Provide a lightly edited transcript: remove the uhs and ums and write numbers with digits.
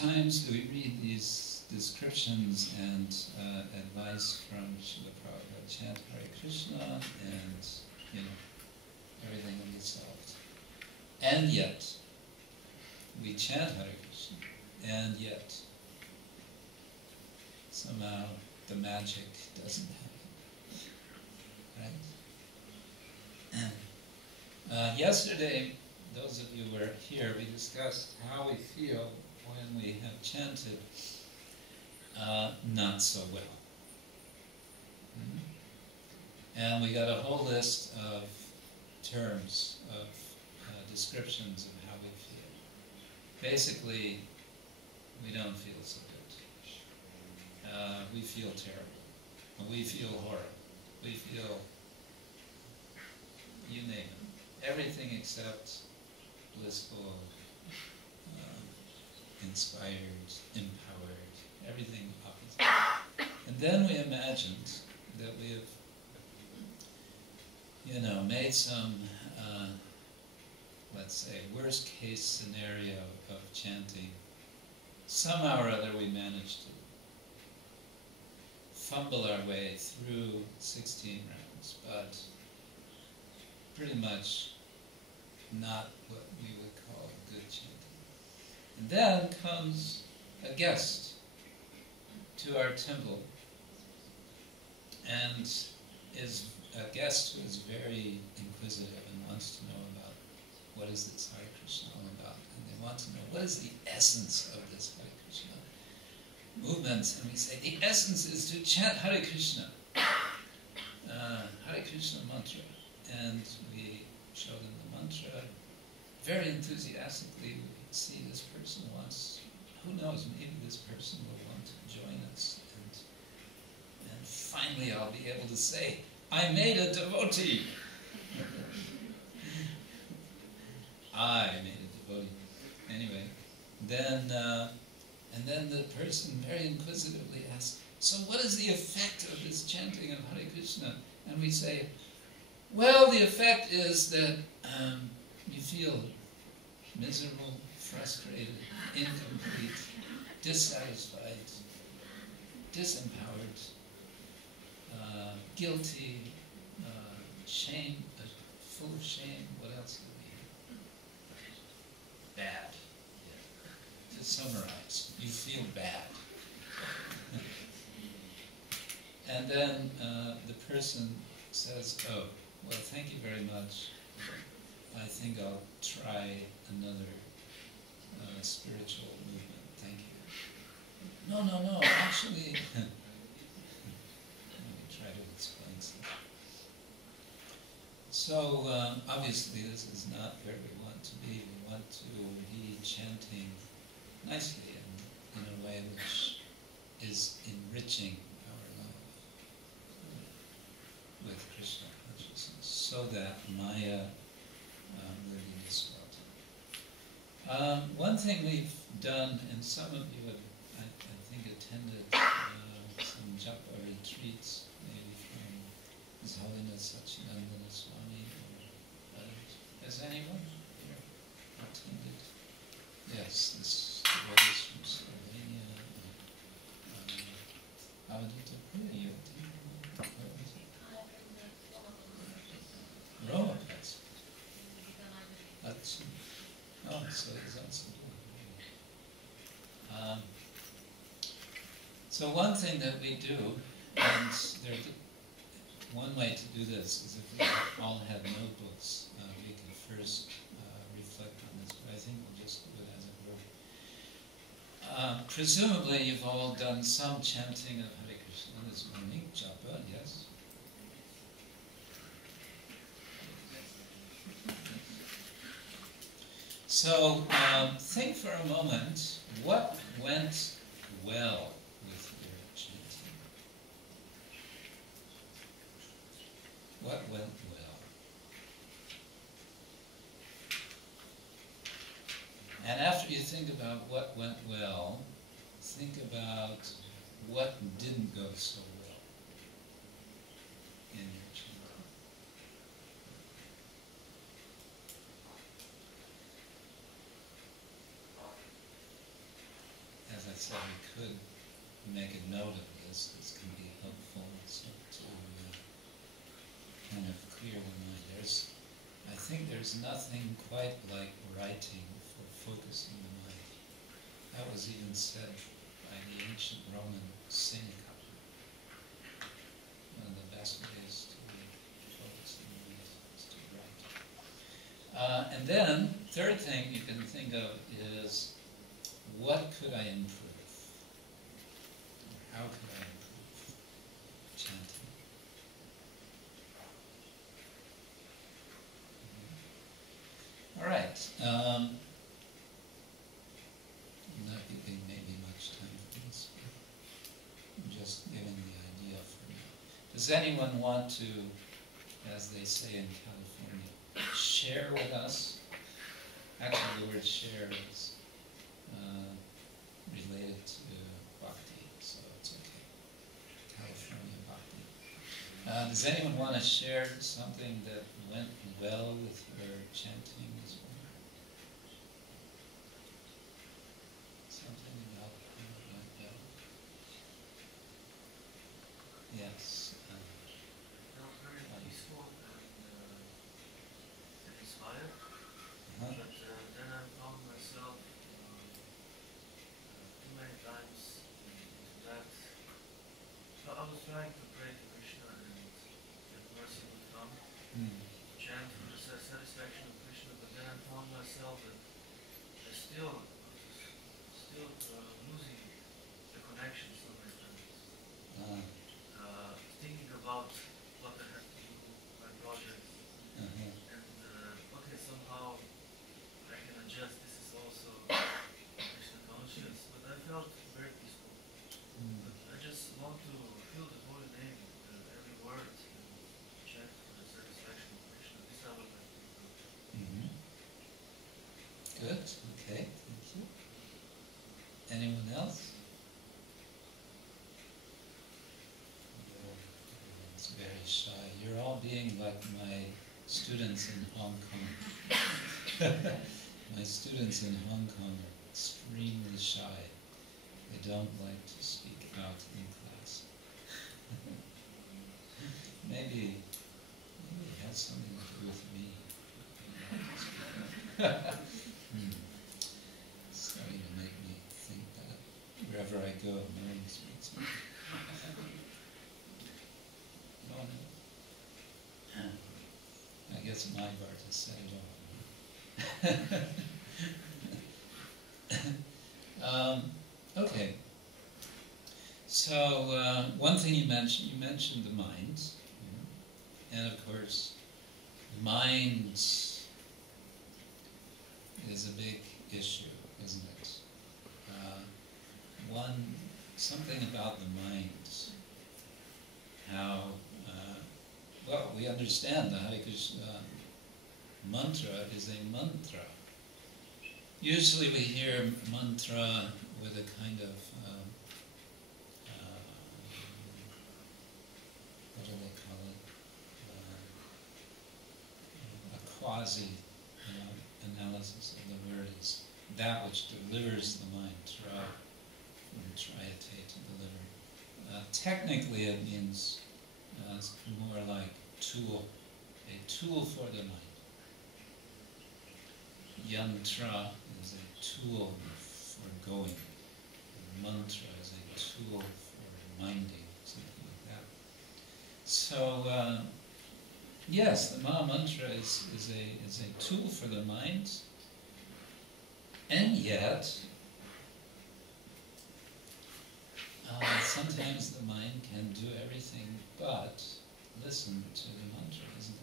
times we read these descriptions and advice from Srila Prabhupada, chant Hare Krishna and, you know, everything will be solved. And yet, we chant Hare Krishna, and yet, somehow the magic doesn't happen, right? Yesterday, those of you who were here, we discussed how we feel when we have chanted not so well. And we got a whole list of terms, of descriptions of how we feel. Basically, we don't feel so good. We feel terrible. We feel horrible. We feel, you name it, everything except blissful, inspired, empowered, everything opposite. And then we imagined that we have, you know, made some, let's say, worst case scenario of chanting. Somehow or other we managed to fumble our way through 16 rounds, but pretty much not what we would call good chanting. And then comes a guest to our temple, and is a guest who is very inquisitive and wants to know about what is this Hare Krishna all about, and they want to know what is the essence of this Hare Krishna movement. And we say the essence is to chant Hare Krishna, Hare Krishna mantra, and we show them the mantra. Very enthusiastically, we see this person wants, who knows, maybe this person will want to join us. And finally I'll be able to say, I made a devotee. I made a devotee. Anyway, then, and then the person very inquisitively asks, so what is the effect of this chanting of Hare Krishna? And we say, well, the effect is that you feel miserable, frustrated, incomplete, dissatisfied, disempowered, guilty, shame, full of shame. What else do we have? Bad. To summarize, you feel bad. And then the person says, oh, well, thank you very much. I think I'll try another spiritual movement. Thank you. No, actually, let me try to explain something. So, obviously this is not where we want to be. We want to be chanting nicely and in a way which is enriching our love with Krishna consciousness, so that Maya will be dispelled. One thing we've done, and some of you have, I think, attended some japa retreats, maybe from His Holiness Satchidananda Swami or others. Has anyone here attended? Yes, this is from Slovenia. Avadita, who are you attending? What was it? Roma Place. That's, oh, so he's also doing it. So one thing that we do, and one way to do this is if we all had notebooks, we can first reflect on this, but I think we'll just do it as a group. Presumably you've all done some chanting of Hare Krishna this morning, japa, yes? So think for a moment, what went well with your chanting? What went well? And after you think about what went well, think about what didn't go so well in your chanting. said we could make a note of this. This can be helpful so to kind of clear the mind. I think there's nothing quite like writing for focusing the mind. That was even said by the ancient Roman cynic. One of the best ways to focus the mind is to write. And then, third thing you can think of is, what could I improve? Or how could I improve chanting? All right. Not giving maybe much time for this, but I'm just giving the idea for now. Does anyone want to, as they say in California, share with us? Actually, the word share is related to bhakti, so it's okay. California bhakti. Does anyone want to share something that went well with her chanting as well? Something about went well? Yes. Very peaceful and inspired. Uh-huh. But then I found myself too many times that I was trying to pray to Krishna and that mercy would come, chant for the satisfaction of Krishna, but then I found myself that I still losing the connection so many times. Thinking about what I have to do, my projects, and okay, somehow I can adjust. This is also Krishna conscious, but I felt very peaceful. But I just want to feel the holy name, every word, and chant for the satisfaction of Krishna. This I would like to do. Good. Okay. Thank you. Anyone else? It's very shy. You're all being like my students in Hong Kong. My students in Hong Kong are extremely shy. They don't like to speak out in class. Maybe it has something to do with me. Starting to make me think that wherever I go, no one speaks me. I guess my part to set it all. Okay. So one thing you mentioned the mind, and of course, minds is a big issue, isn't it? Something about the mind, how, well, we understand the Hare Krishna mantra is a mantra. Usually we hear mantra with a kind of, what do they call it? A quasi analysis of the word is that which delivers the mind, tra, from triate to deliver. Technically it means more like tool, a tool for the mind. Yantra is a tool for going. Mantra is a tool for minding, something like that. So, yes, the Maha Mantra is a tool for the mind, and yet, sometimes the mind can do everything but listen to the mantra, isn't it?